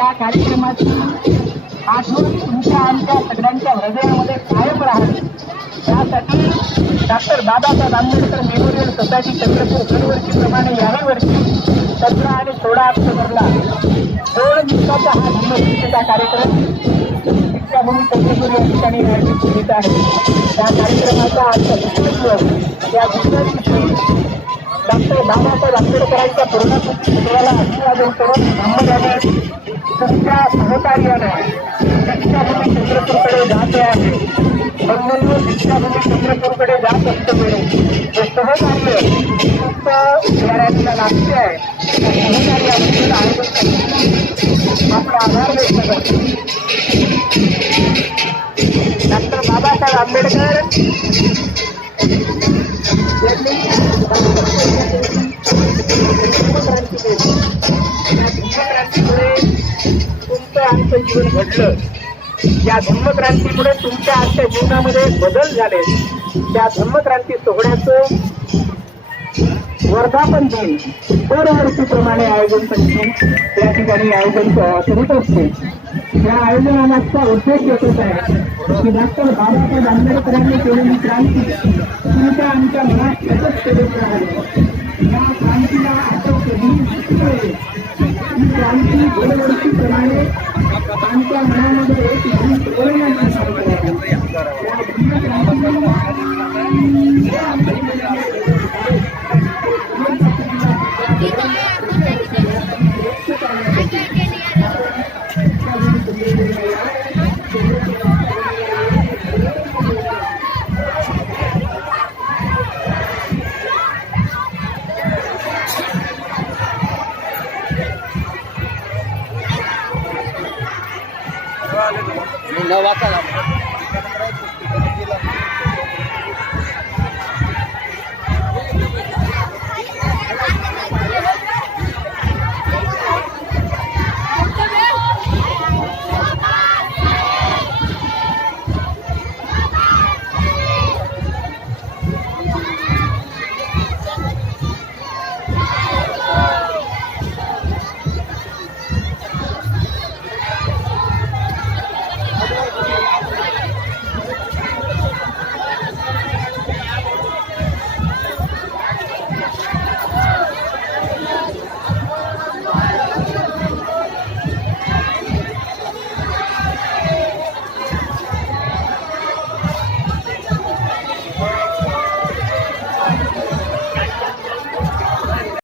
या कार्यक्रमाची आठवण तुमच्या आमच्या सगळ्यांच्या हृदयामध्ये कायम राहावी त्यासाठी doctor Babasaheb Ambedkar memorial society Chandrapur दरवर्षीप्रमाणे याही वर्षी 17 आणि 16 ऑक्टोबरला 2 दिवसाचा हा जन्मशतीचा कार्यक्रम दीक्षाभूमी चंद्रपूर या ठिकाणी आयोजित केलेला आहे. त्या कार्यक्रमाचा आजचा दुसरा दिवस या दुसऱ्या दिवशी डॉक्टर बाबासाहेब आंबेडकरांच्या पूर्णत्वाला अभिवादन करून धम्मदाने तुमच्या सहकार्याने दीक्षाभूमी चंद्रपूरकडे जाते आहे. म्हणून दीक्षाभूमी चंद्रपूरकडे जात असतेवेळी जे सहकार्य तुमचं याला लागते आहे त्या सहकार्याबद्दल आयोजन आपला आभार व्यक्त करतो. डॉक्टर बाबासाहेब आंबेडकर धर्मक्रांतीमुळे तुमचं आमचं जीवन घडलं. या धर्मक्रांतीमुळे तुमच्या आजच्या जीवनामध्ये बदल झाले. त्या धर्मक्रांती सोहळ्याचं वर्धापन दिन दरवर्षीप्रमाणे आयोजन समिती या ठिकाणी आयोजन करीत असते. या आयोजनाचा उद्देश एकच आहे की डॉक्टर बाबासाहेब आंबेडकरांनी केलेली क्रांती तुमच्या आमच्या मनात सतत फिरत राहावी. या क्रांतीला आता कधी ही क्रांती दरवर्षीप्रमाणे आमच्या मनामध्ये एक नवीन प्रेरणा नवा